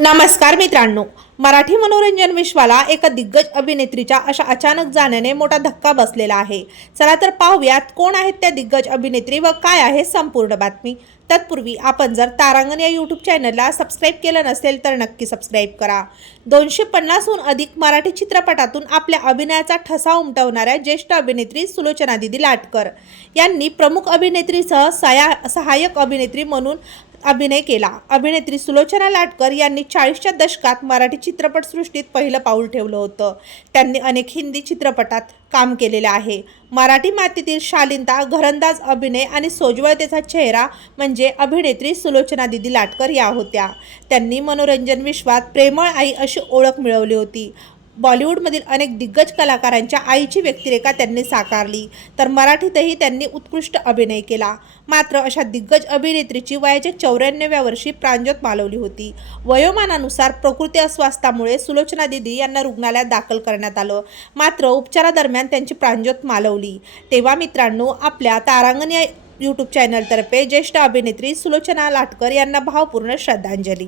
नमस्कार मित्रांनो. मराठी मनोरंजन विश्वाला एका दिग्गज अभिनेत्रीच्या अशा अचानक जाण्याने मोठा धक्का बसलेला आहे. चला तर पाहूयात कोण आहेत त्या दिग्गज अभिनेत्री व काय आहे संपूर्ण बातमी. तत्पूर्वी आपण जर तारांगण या यूट्यूब चॅनलला सबस्क्राईब केलं नसेल तर नक्की सबस्क्राईब करा. दोनशे पन्नासहून अधिक मराठी चित्रपटातून आपल्या अभिनयाचा ठसा उमटवणाऱ्या ज्येष्ठ अभिनेत्री सुलोचना दिदी लाटकर यांनी प्रमुख अभिनेत्रीसह सया सहाय्यक अभिनेत्री म्हणून अभिनय केला. अभिनेत्री सुलोचना लाटकर यांनी चाळीसच्या दशकात मराठी चित्रपटसृष्टीत पहिलं पाऊल ठेवलं होतं. त्यांनी अनेक हिंदी चित्रपटात काम केलेले आहे. मराठी मातीतील शालीनता घरंदाज अभिनय आणि सोज्वळतेचा चेहरा म्हणजे अभिनेत्री सुलोचना दिदी लाटकर या होत्या. त्यांनी मनोरंजन विश्वात प्रेमळ आई अशी ओळख मिळवली होती. बॉलिवूडमधील अनेक दिग्गज कलाकारांच्या आईची व्यक्तिरेखा त्यांनी साकारली. तर मराठीतही त्यांनी उत्कृष्ट अभिनय केला. मात्र अशा दिग्गज अभिनेत्रीची वयाच्या चौऱ्याण्णव्या वर्षी प्रांजोत मालवली होती. वयोमानानुसार प्रकृती अस्वास्थामुळे सुलोचना दिदी यांना रुग्णालयात दाखल करण्यात आलं. मात्र उपचारादरम्यान त्यांची प्रांजोत मालवली. तेव्हा मित्रांनो आपल्या तारांगण या यूट्यूब चॅनलतर्फे ज्येष्ठ अभिनेत्री सुलोचना लाटकर यांना भावपूर्ण श्रद्धांजली.